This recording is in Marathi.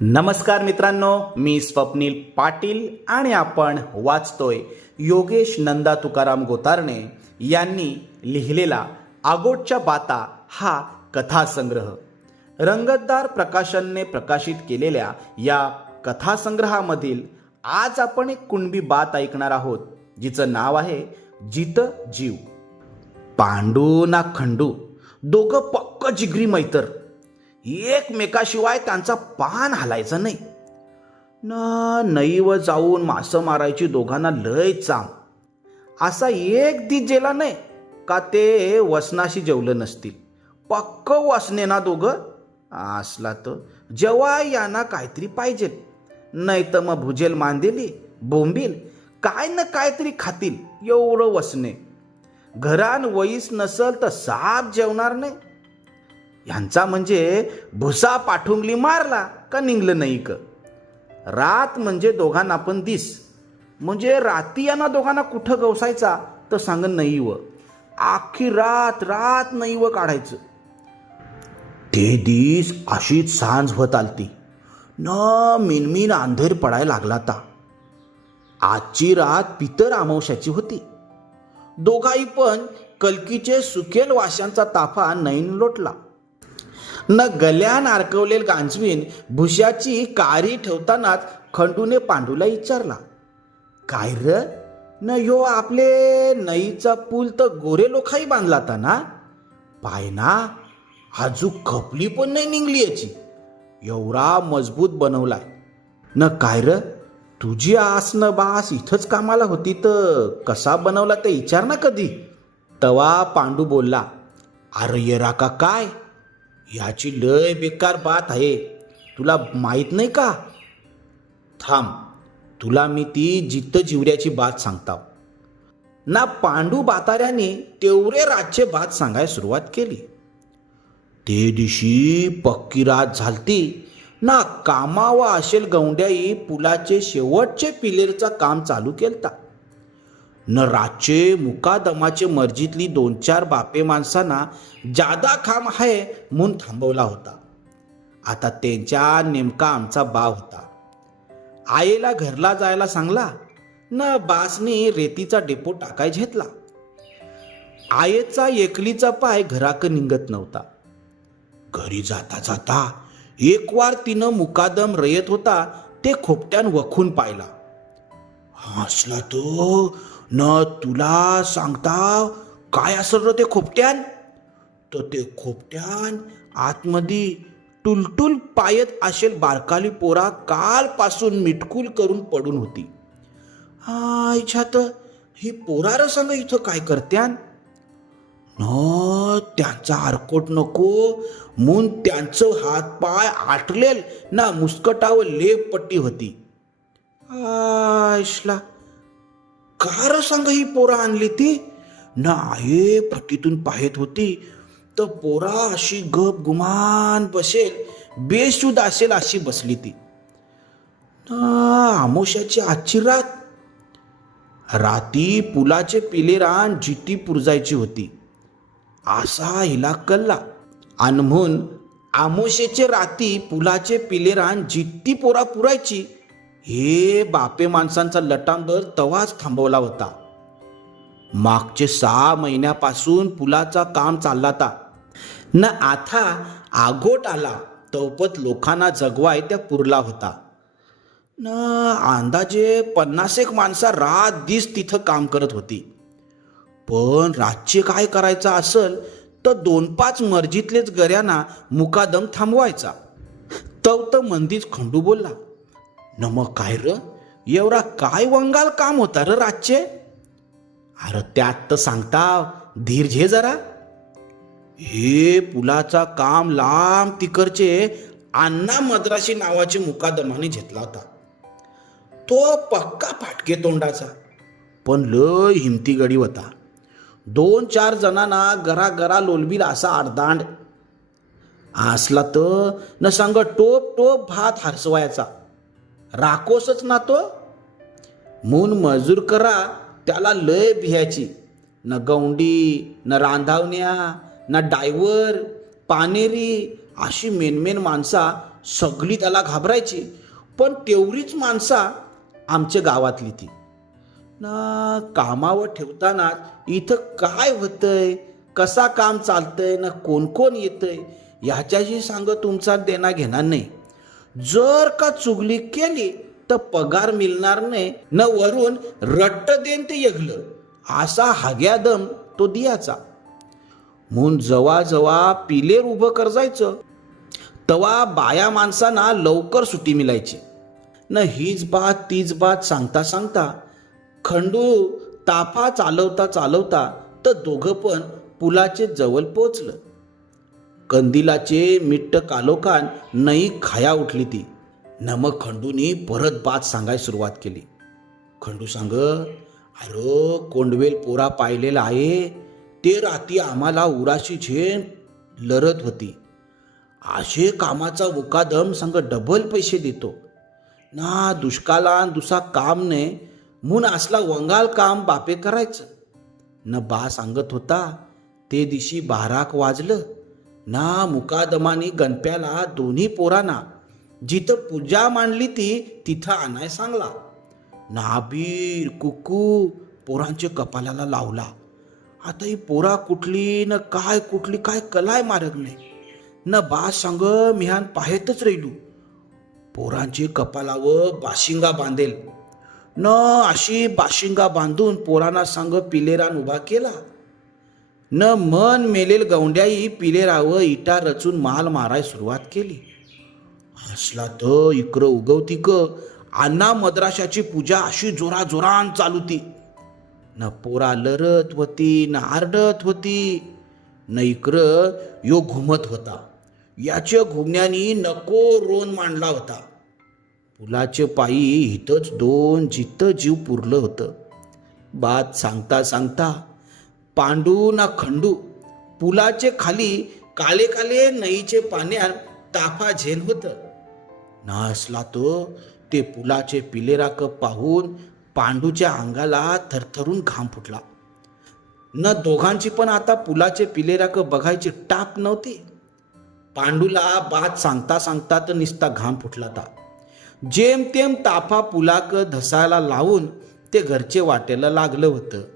नमस्कार मित्रांनो मी स्वप्नील पाटील आणि आपण वाचतोय योगेश नंदा तुकाराम गोतारणे यांनी लिहिलेला आगोटच्या बाता हा कथासंग्रह. रंगतदार प्रकाशनने प्रकाशित केलेल्या या कथासंग्रहामधील आज आपण एक कुणबी बात ऐकणार आहोत जिचं नाव आहे जित जीव. पांडू ना खंडू दोघं पक्क जिगरी मैतर. एकमेकाशिवाय त्यांचा पान हलायचा नाही. न नईव जाऊन मासं मारायची दोघांना लय चाम. असा एक दिस जेला नाही का ते वसनाशी जेवलं नसतील. पक्क वसने ना दोघं असला तर जेव्हा यांना काहीतरी पाहिजे. नाही तर मग भुजेल मांदेली बोंबील काय ना काहीतरी खातील एवढं वसने. घरान वयीस नसल तर साप जेवणार नाही. ह्यांचा म्हणजे भुसा पाठुंगली मारला का निघलं नाही क? रात म्हणजे दोघांना पण दिस. म्हणजे राती यांना दोघांना कुठं गवसायचा? तर सांग नाही व. आखी रात रात नाही व काढायचं. ते दिस अशीच सांज होत आलती. न मिनमिन अंधेर पडायला लागला ता. आजची रात पितर अमावश्याची होती. दोघाही पण कलकीचे सुकेल वाशांचा ताफा नैन लोटला. न गल्यान आरकवलेल गांजवीन भुशाची कारी ठेवतानाच खंडूने पांडूला विचारला काय र? न यो आपले नईचा पूल तर गोरे लोखाई बांधला ता ना? पाय ना आजू खपली पण नाही निघली याची. एवढा मजबूत बनवलाय. न काय र? तुझी आस बास इथंच कामाला होती तर कसा बनवला ते विचार ना कधी? तवा पांडू बोलला अरे येरा का काय? याची लय बेकार बात आहे. तुला माहीत नाही का? थांब तुला मी ती जित्त जिवऱ्याची बात सांगताव ना पांडू बाताऱ्याने तेवढे रातचे बात सांगायला सुरुवात केली. ते दिवशी पक्की रात झालती. ना कामावा असेल गौंड्याई पुलाचे शेवटचे पिलेरचा काम चालू केलता. न राचे मुकादमाचे मर्जीतली दोन चार बापे माणसांना जादा खाम आहे म्हणून थांबवला होता. आता त्यांच्या नेमका आमचा बाव होता. आईला घरला जायला सांगला न बासनी रेतीचा डेपो टाकाय घेतला. आयेचा एकलीचा पाय घराक निघत नव्हता. घरी जाता जाता एक वार तिनं मुकादम रयत होता ते खोपट्यान वखून पाहिला. हसला तो न तुला सांगता काय असं र ते खोपट्यान? तर ते खोपट्यान आतमध्ये टुलटुल पायत असेल बारकाली पोरा कालपासून मिटकूल करून पडून होती. हा इच्छात ही पोरार सांग इथं काय करत्यान? न त्यांचा आरकोट नको म्हणून त्यांचं हात पाय आटलेल ना मुस्कटावर लेप पट्टी होती. आयशला कार सांग ही पोरा आणली ती? ना आहे पट्टीतून पाहत होती. तर पोरा अशी गप गुमान बसेल बेशुद्ध असेल अशी बसली ती. आमोशाची आजची रात. राती पुलाचे पिले रान जिती पुरजायची होती. असा हिला कल्ला. आणि म्हणून आमोशेचे राती पुलाचे पिले रान जित्ती पोरा पुरायची. हे बापे माणसांचा लटांबर तवाच थांबवला होता. मागचे सहा महिन्यापासून पुलाचा काम चालला होता. न आता आगोट आला तवपत लोकांना जगवाय त्या पुरला होता. न अंदाजे पन्नास एक माणसा रात दिस तिथं काम करत होती. पण रातचे काय करायचं असल तर दोन पाच मर्जीतलेच गऱ्यांना मुकादम थांबवायचा. तव तर मंदीच खंडू बोलला. न मग काय र? एवढा काय वंगाल काम होता र रातचे? अरे त्यात तर सांगता धीर झे जरा. हे पुलाचा काम लांब तिकडचे अण्णा मद्राशी नावाचे मुकादमाने घेतला होता. तो पक्का फाटके तोंडाचा. पण लय हिमती गडी होता. दोन चार जणांना गरा गरा लोलबिल असा आडदांड. असला तर न सांग टोप टोप भात हरसवायचा. राकोसच ना तो मून मजूर करा त्याला लय भियाची. न गौंडी न रांधावण्या न डायव्हर पानेरी अशी मेनमेन माणसा सगळी त्याला घाबरायची. पण तेवढीच माणसा आमच्या गावातली ती. ना कामावर ठेवताना इथं काय होतंय? कसा काम चालतंय? ना कोण कोण येतंय? ह्याच्याशी सांग तुमचा देणा घेणार नाही. जर का चुगली केली तर पगार मिळणार नाही. न वरून रट्ट देन ते यगलं. असा हाग्यादम तो दियाचा. म्हणून जवा जवा पिलेर उभं कर जायचं. तवा बाया माणसांना लवकर सुटी मिळायची. न हीच बात तीच बात सांगता सांगता खंडू ताफा चालवता चालवता तर दोघं पण पुलाचे जवळ पोचलं. कंदिलाचे मिट्ट कालोखान नई खाया उठली ती. न मग खंडूनी परत बात सांगाय सुरुवात केली. खंडू सांग अरे कोंडवेल पोरा पाहिलेला आहे. ते राती आम्हाला उराशी झेन लढत होती. असे कामाचा मुकादम संग डबल पैसे देतो. ना दुष्काळा दुसरा काम नाही म्हणून असला वंगाल काम बापे करायचं न बा सांगत होता ते दिशी बाराक वाजलं. ना मुकादमानी गणप्याला दोन्ही पोरांना. जिथं पूजा मांडली ती तिथं आणाय सांगला. नाबीर कुकू पोरांच्या कपालाला लावला. आता ही पोरा कुठली न काय कुठली काय कलाय मारग नाही न बा सांग मिहान पाहेतच राहिलू. पोरांची कपालावर बाशिंगा बांधेल. न अशी बाशिंगा बांधून पोरांना सांग पिलेरान उभा केला. न मन मेलेल गौंड्याई पिलेरावर इटा रचून माल माराय सुरुवात केली. हसला तर इकडं उगवती क अण्णा मद्राशाची पूजा अशी जोरा जोरान चालूती न पोरा लरत होती न आरडत होती न इकडं यो घुमत होता. याच्या घुमण्यानी नको रोन मांडला होता. पुलाचे पायी इथंच दोन जिथं जीव पुरलं होतं. बात सांगता सांगता पांडू ना खंडू पुलाचे खाली काले काले नईचे पाण्यात ताफा झेल होतं. नासला तो ते पुलाचे पिलेराक पाहून पांडूच्या अंगाला थरथरून घाम फुटला. न दोघांची पण आता पुलाचे पिलेराक बघायची टाप नव्हती. पांडूला बात सांगता सांगता तर निसता घाम फुटला ता. जेमतेम ताफा पुलाक धसायला लावून ते घरचे वाटेला लागलं होतं.